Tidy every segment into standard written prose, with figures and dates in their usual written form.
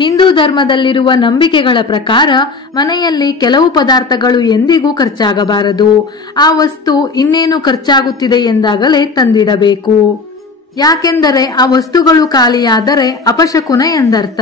ಹಿಂದೂ ಧರ್ಮದಲ್ಲಿರುವ ನಂಬಿಕೆಗಳ ಪ್ರಕಾರ ಮನೆಯಲ್ಲಿ ಕೆಲವು ಪದಾರ್ಥಗಳು ಎಂದಿಗೂ ಖರ್ಚಾಗಬಾರದು. ಆ ವಸ್ತು ಇನ್ನೇನು ಖರ್ಚಾಗುತ್ತಿದೆ ಎಂದಾಗಲೇ ತಂದಿಡಬೇಕು. ಯಾಕೆಂದರೆ ಆ ವಸ್ತುಗಳು ಖಾಲಿಯಾದರೆ ಅಪಶಕುನ ಎಂದರ್ಥ.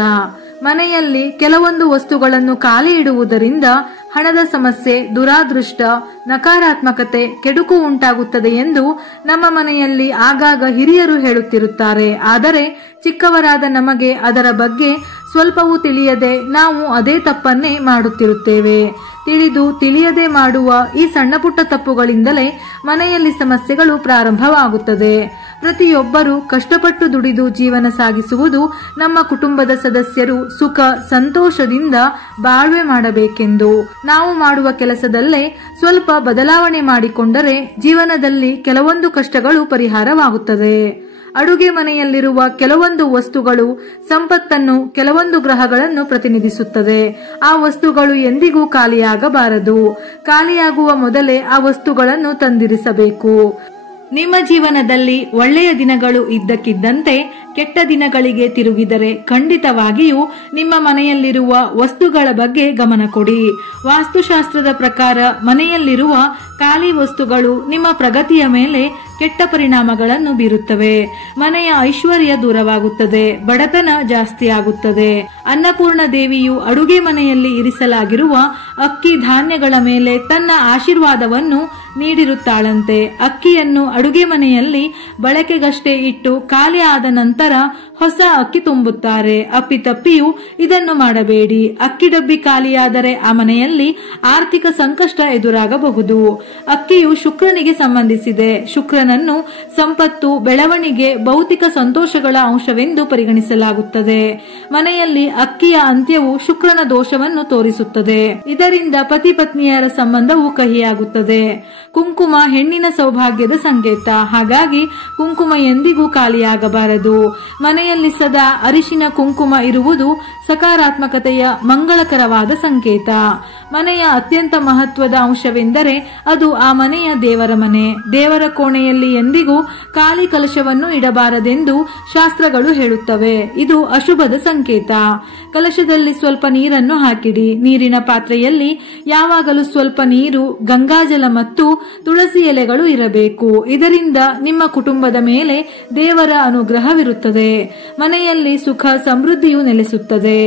ಮನೆಯಲ್ಲಿ ಕೆಲವೊಂದು ವಸ್ತುಗಳನ್ನು ಖಾಲಿ ಇಡುವುದರಿಂದ ಹಣದ ಸಮಸ್ಯೆ, ದುರಾದೃಷ್ಟ, ನಕಾರಾತ್ಮಕತೆ, ಕೆಡುಕು ಉಂಟಾಗುತ್ತದೆ ಎಂದು ನಮ್ಮ ಮನೆಯಲ್ಲಿ ಆಗಾಗ ಹಿರಿಯರು ಹೇಳುತ್ತಿರುತ್ತಾರೆ. ಆದರೆ ಚಿಕ್ಕವರಾದ ನಮಗೆ ಅದರ ಬಗ್ಗೆ ಸ್ವಲ್ಪವೂ ತಿಳಿಯದೆ ನಾವು ಅದೇ ತಪ್ಪನ್ನೇ ಮಾಡುತ್ತಿರುತ್ತೇವೆ. ತಿಳಿದು ತಿಳಿಯದೆ ಮಾಡುವ ಈ ಸಣ್ಣ ಪುಟ್ಟ ತಪ್ಪುಗಳಿಂದಲೇ ಮನೆಯಲ್ಲಿ ಸಮಸ್ಯೆಗಳು ಪ್ರಾರಂಭವಾಗುತ್ತದೆ. ಪ್ರತಿಯೊಬ್ಬರು ಕಷ್ಟಪಟ್ಟು ದುಡಿದು ಜೀವನ ಸಾಗಿಸುವುದು ನಮ್ಮ ಕುಟುಂಬದ ಸದಸ್ಯರು ಸುಖ ಸಂತೋಷದಿಂದ ಬಾಳ್ವೆ ಮಾಡಬೇಕೆಂದು. ನಾವು ಮಾಡುವ ಕೆಲಸದಲ್ಲೇ ಸ್ವಲ್ಪ ಬದಲಾವಣೆ ಮಾಡಿಕೊಂಡರೆ ಜೀವನದಲ್ಲಿ ಕೆಲವೊಂದು ಕಷ್ಟಗಳು ಪರಿಹಾರವಾಗುತ್ತದೆ. ಅಡುಗೆ ಮನೆಯಲ್ಲಿರುವ ಕೆಲವೊಂದು ವಸ್ತುಗಳು ಸಂಪತ್ತನ್ನು, ಕೆಲವೊಂದು ಗ್ರಹಗಳನ್ನು ಪ್ರತಿನಿಧಿಸುತ್ತದೆ. ಆ ವಸ್ತುಗಳು ಎಂದಿಗೂ ಖಾಲಿಯಾಗಬಾರದು. ಖಾಲಿಯಾಗುವ ಮೊದಲೇ ಆ ವಸ್ತುಗಳನ್ನು ತಂದಿರಿಸಬೇಕು. ನಿಮ್ಮ ಜೀವನದಲ್ಲಿ ಒಳ್ಳೆಯ ದಿನಗಳು ಇದ್ದಕ್ಕಿದ್ದಂತೆ ಕೆಟ್ಟ ದಿನಗಳಿಗೆ ತಿರುಗಿದರೆ ಖಂಡಿತವಾಗಿಯೂ ನಿಮ್ಮ ಮನೆಯಲ್ಲಿರುವ ವಸ್ತುಗಳ ಬಗ್ಗೆ ಗಮನ ಕೊಡಿ. ವಾಸ್ತುಶಾಸ್ತ್ರದ ಪ್ರಕಾರ ಮನೆಯಲ್ಲಿರುವ ಖಾಲಿ ವಸ್ತುಗಳು ನಿಮ್ಮ ಪ್ರಗತಿಯ ಮೇಲೆ ಕೆಟ್ಟ ಪರಿಣಾಮಗಳನ್ನು ಬೀರುತ್ತವೆ. ಮನೆಯ ಐಶ್ವರ್ಯ ದೂರವಾಗುತ್ತದೆ, ಬಡತನ ಜಾಸ್ತಿ ಆಗುತ್ತದೆ. ಅನ್ನಪೂರ್ಣ ದೇವಿಯು ಅಡುಗೆ ಮನೆಯಲ್ಲಿ ಇರಿಸಲಾಗಿರುವ ಅಕ್ಕಿ ಧಾನ್ಯಗಳ ಮೇಲೆ ತನ್ನ ಆಶೀರ್ವಾದವನ್ನು ನೀಡಿರುತ್ತಾಳಂತೆ. ಅಕ್ಕಿಯನ್ನು ಅಡುಗೆ ಮನೆಯಲ್ಲಿ ಬಳಕೆಗಷ್ಟೇ ಇಟ್ಟು ಖಾಲಿ ಆದ ನಂತರ ಹೊಸ ಅಕ್ಕಿ ತುಂಬುತ್ತಾರೆ. ಅಪ್ಪಿತಪ್ಪಿಯೂ ಇದನ್ನು ಮಾಡಬೇಡಿ. ಅಕ್ಕಿ ಡಬ್ಬಿ ಖಾಲಿಯಾದರೆ ಆ ಮನೆಯಲ್ಲಿ ಆರ್ಥಿಕ ಸಂಕಷ್ಟ ಎದುರಾಗಬಹುದು. ಅಕ್ಕಿಯು ಶುಕ್ರನಿಗೆ ಸಂಬಂಧಿಸಿದೆ. ಶುಕ್ರನನ್ನು ಸಂಪತ್ತು, ಬೆಳವಣಿಗೆ, ಭೌತಿಕ ಸಂತೋಷಗಳ ಅಂಶವೆಂದು ಪರಿಗಣಿಸಲಾಗುತ್ತದೆ. ಮನೆಯಲ್ಲಿ ಅಕ್ಕಿಯ ಅಂತ್ಯವು ಶುಕ್ರನ ದೋಷವನ್ನು ತೋರಿಸುತ್ತದೆ. ಇದರಿಂದ ಪತಿ ಪತ್ನಿಯರ ಸಂಬಂಧವು ಕಹಿಯಾಗುತ್ತದೆ. ಕುಂಕುಮ ಹೆಣ್ಣಿನ ಸೌಭಾಗ್ಯದ ಸಂಕೇತ. ಹಾಗಾಗಿ ಕುಂಕುಮ ಎಂದಿಗೂ ಖಾಲಿಯಾಗಬಾರದು. ಮನೆಯಲ್ಲಿ ಸದಾ ಅರಿಶಿನ ಕುಂಕುಮ ಇರುವುದು ಸಕಾರಾತ್ಮಕತೆಯ ಮಂಗಳಕರವಾದ ಸಂಕೇತ. ಮನೆಯ ಅತ್ಯಂತ ಮಹತ್ವದ ಅಂಶವೆಂದರೆ ಅದು ಆ ಮನೆಯ ದೇವರ ಮನೆ. ದೇವರ ಕೋಣೆಯಲ್ಲಿ ಎಂದಿಗೂ ಖಾಲಿ ಕಲಶವನ್ನು ಇಡಬಾರದೆಂದು ಶಾಸ್ತ್ರಗಳು ಹೇಳುತ್ತವೆ. ಇದು ಅಶುಭದ ಸಂಕೇತ. ಕಲಶದಲ್ಲಿ ಸ್ವಲ್ಪ ನೀರನ್ನು ಹಾಕಿಡಿ. ನೀರಿನ ಪಾತ್ರೆಯಲ್ಲಿ ಯಾವಾಗಲೂ ಸ್ವಲ್ಪ ನೀರು, ಗಂಗಾಜಲ ಮತ್ತು ತುಳಸಿ ಎಲೆಗಳು ಇರಬೇಕು. ಇದರಿಂದ ನಿಮ್ಮ ಕುಟುಂಬದ ಮೇಲೆ ದೇವರ ಅನುಗ್ರಹವಿರುತ್ತದೆ. ಮನೆಯಲ್ಲಿ ಸುಖ ಸಮೃದ್ಧಿಯು ನೆಲೆಸುತ್ತದೆ.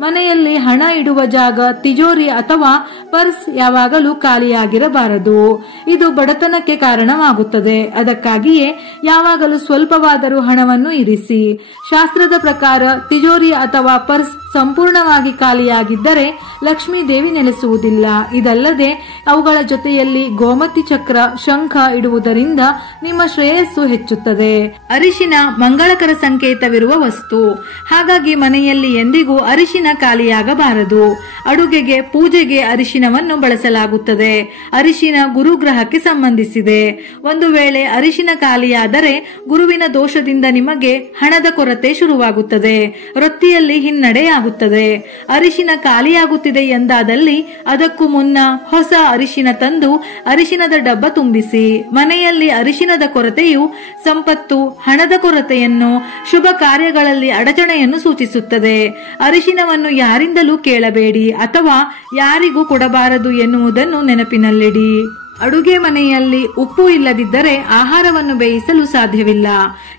ಮನೆಯಲ್ಲಿ ಹಣ ಇಡುವ ಜಾಗ, ತಿಜೋರಿ ಅಥವಾ ಪರ್ಸ್ ಯಾವಾಗಲೂ ಖಾಲಿಯಾಗಿರಬಾರದು. ಇದು ಬಡತನಕ್ಕೆ ಕಾರಣವಾಗುತ್ತದೆ. ಅದಕ್ಕಾಗಿಯೇ ಯಾವಾಗಲೂ ಸ್ವಲ್ಪವಾದರೂ ಹಣವನ್ನು ಇರಿಸಿ. ಶಾಸ್ತ್ರದ ಪ್ರಕಾರ ತಿಜೋರಿ ಅಥವಾ ಪರ್ಸ್ ಸಂಪೂರ್ಣವಾಗಿ ಖಾಲಿಯಾಗಿದ್ದರೆ ಲಕ್ಷ್ಮೀ ದೇವಿ ನೆಲೆಸುವುದಿಲ್ಲ. ಇದಲ್ಲದೆ ಅವುಗಳ ಜೊತೆಯಲ್ಲಿ ಗೋಮತಿ ಚಕ್ರ, ಶಂಖ ಇಡುವುದರಿಂದ ನಿಮ್ಮ ಶ್ರೇಯಸ್ಸು ಹೆಚ್ಚುತ್ತದೆ. ಅರಿಶಿನ ಮಂಗಳಕರ ಸಂಕೇತವಿರುವ ವಸ್ತು. ಹಾಗಾಗಿ ಮನೆಯಲ್ಲಿ ಎಂದಿಗೂ ಅರಿಶಿನ ಖಾಲಿಯಾಗಬಾರದು. ಅಡುಗೆಗೆ, ಪೂಜೆಗೆ ಅರಿಶಿನವನ್ನು ಬಳಸಲಾಗುತ್ತದೆ. ಅರಿಶಿನ ಗುರುಗ್ರಹಕ್ಕೆ ಸಂಬಂಧಿಸಿದೆ. ಒಂದು ವೇಳೆ ಅರಿಶಿನ ಖಾಲಿಯಾದರೆ ಗುರುವಿನ ದೋಷದಿಂದ ನಿಮಗೆ ಹಣದ ಕೊರತೆ ಶುರುವಾಗುತ್ತದೆ. ವೃತ್ತಿಯಲ್ಲಿ ಹಿನ್ನಡೆಯಾಗುತ್ತದೆ. ಅರಿಶಿನ ಖಾಲಿಯಾಗುತ್ತಿದೆ ಎಂದಾದಲ್ಲಿ ಅದಕ್ಕೂ ಮುನ್ನ ಹೊಸ ಅರಿಶಿನ ತಂದು ಅರಿಶಿನದ ಡಬ್ಬ ತುಂಬಿಸಿ. ಮನೆಯಲ್ಲಿ ಅರಿಶಿನದ ಕೊರತೆಯು ಸಂಪತ್ತು, ಹಣದ ಕೊರತೆಯನ್ನು, ಶುಭ ಕಾರ್ಯಗಳಲ್ಲಿ ಅಡಚಣೆಯನ್ನು ಸೂಚಿಸುತ್ತದೆ. ಅರಿಶಿನವನ್ನು ಯಾರಿಂದಲೂ ಕೇಳಬೇಡಿ ಅಥವಾ ಯಾರಿಗೂ ಕೊಡಬಾರದು ಎನ್ನುವುದನ್ನು ನೆನಪಿನಲ್ಲಿಡಿ. ಅಡುಗೆ ಮನೆಯಲ್ಲಿ ಉಪ್ಪು ಇಲ್ಲದಿದ್ದರೆ ಆಹಾರವನ್ನು ಬೇಯಿಸಲು ಸಾಧ್ಯವಿಲ್ಲ.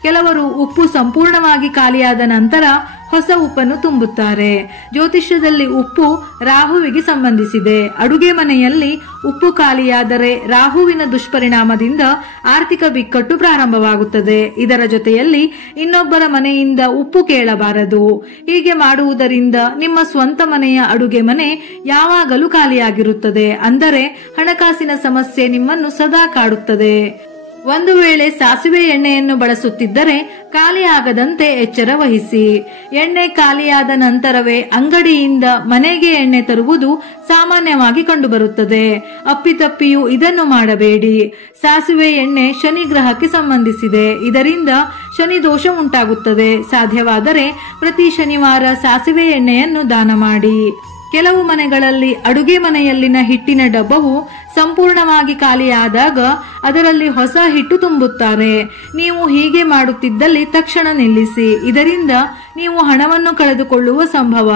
ಕೆಲವರು ಉಪ್ಪು ಸಂಪೂರ್ಣವಾಗಿ ಖಾಲಿಯಾದ ನಂತರ ಹೊಸ ಉಪ್ಪನ್ನು ತುಂಬುತ್ತಾರೆ. ಜ್ಯೋತಿಷ್ಯದಲ್ಲಿ ಉಪ್ಪು ರಾಹುವಿಗೆ ಸಂಬಂಧಿಸಿದೆ. ಅಡುಗೆ ಮನೆಯಲ್ಲಿ ಉಪ್ಪು ಖಾಲಿಯಾದರೆ ರಾಹುವಿನ ದುಷ್ಪರಿಣಾಮದಿಂದ ಆರ್ಥಿಕ ಬಿಕ್ಕಟ್ಟು ಪ್ರಾರಂಭವಾಗುತ್ತದೆ. ಇದರ ಜೊತೆಯಲ್ಲಿ ಇನ್ನೊಬ್ಬರ ಮನೆಯಿಂದ ಉಪ್ಪು ಕೇಳಬಾರದು. ಹೀಗೆ ಮಾಡುವುದರಿಂದ ನಿಮ್ಮ ಸ್ವಂತ ಮನೆಯ ಅಡುಗೆ ಮನೆ ಯಾವಾಗಲೂ ಖಾಲಿಯಾಗಿರುತ್ತದೆ. ಅಂದರೆ ಹಣಕಾಸಿನ ಸಮಸ್ಯೆ ನಿಮ್ಮನ್ನು ಸದಾ ಕಾಡುತ್ತದೆ. ಒಂದು ವೇಳೆ ಸಾಸಿವೆ ಎಣ್ಣೆಯನ್ನು ಬಳಸುತ್ತಿದ್ದರೆ ಖಾಲಿ ಆಗದಂತೆ ಎಚ್ಚರ ವಹಿಸಿ. ಎಣ್ಣೆ ಖಾಲಿಯಾದ ನಂತರವೇ ಅಂಗಡಿಯಿಂದ ಮನೆಗೆ ಎಣ್ಣೆ ತರುವುದು ಸಾಮಾನ್ಯವಾಗಿ ಕಂಡುಬರುತ್ತದೆ. ಅಪ್ಪಿತಪ್ಪಿಯೂ ಇದನ್ನು ಮಾಡಬೇಡಿ. ಸಾಸಿವೆ ಎಣ್ಣೆ ಶನಿ ಗ್ರಹಕ್ಕೆ ಸಂಬಂಧಿಸಿದೆ. ಇದರಿಂದ ಶನಿ ದೋಷ ಉಂಟಾಗುತ್ತದೆ. ಸಾಧ್ಯವಾದರೆ ಪ್ರತಿ ಶನಿವಾರ ಸಾಸಿವೆ ಎಣ್ಣೆಯನ್ನು ದಾನ ಮಾಡಿ. ಕೆಲವು ಮನೆಗಳಲ್ಲಿ ಅಡುಗೆ ಮನೆಯಲ್ಲಿನ ಹಿಟ್ಟಿನ ಡಬ್ಬವು ಸಂಪೂರ್ಣವಾಗಿ ಖಾಲಿಯಾದಾಗ ಅದರಲ್ಲಿ ಹೊಸ ಹಿಟ್ಟು ತುಂಬುತ್ತಾರೆ. ನೀವು ಹೀಗೆ ಮಾಡುತ್ತಿದ್ದಲ್ಲಿ ತಕ್ಷಣ ನಿಲ್ಲಿಸಿ. ಇದರಿಂದ ನೀವು ಹಣವನ್ನು ಕಳೆದುಕೊಳ್ಳುವ ಸಂಭವ.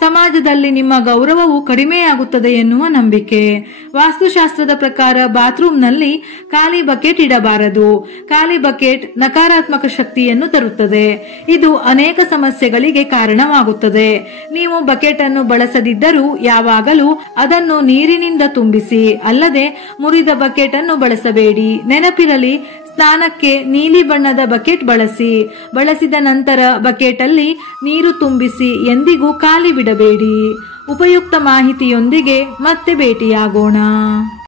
ಸಮಾಜದಲ್ಲಿ ನಿಮ್ಮ ಗೌರವವು ಕಡಿಮೆಯಾಗುತ್ತದೆ ಎನ್ನುವ ನಂಬಿಕೆ. ವಾಸ್ತುಶಾಸ್ತ್ರದ ಪ್ರಕಾರ ಬಾತ್ರೂಮ್ನಲ್ಲಿ ಖಾಲಿ ಬಕೆಟ್ ಇಡಬಾರದು. ಖಾಲಿ ಬಕೆಟ್ ನಕಾರಾತ್ಮಕ ಶಕ್ತಿಯನ್ನು ತರುತ್ತದೆ. ಇದು ಅನೇಕ ಸಮಸ್ಯೆಗಳಿಗೆ ಕಾರಣವಾಗುತ್ತದೆ. ನೀವು ಬಕೆಟ್ ಅನ್ನು ಬಳಸದಿದ್ದರೂ ಯಾವಾಗಲೂ ಅದನ್ನು ನೀರಿನಿಂದ ತುಂಬಿಸಿ. ಅಲ್ಲದೆ ಮುರಿದ ಬಕೆಟ್ ಅನ್ನು ಬಳಸಬೇಡಿ. ನೆನಪಿರಲಿ, ಸ್ನಾನಕ್ಕೆ ನೀಲಿ ಬಣ್ಣದ ಬಕೆಟ್ ಬಳಸಿ. ಬಳಸಿದ ನಂತರ ಬಕೆಟ್ ಅಲ್ಲಿ ನೀರು ತುಂಬಿಸಿ. ಎಂದಿಗೂ ಖಾಲಿ ಬಿಡಬೇಡಿ. ಉಪಯುಕ್ತ ಮಾಹಿತಿಯೊಂದಿಗೆ ಮತ್ತೆ ಭೇಟಿಯಾಗೋಣ.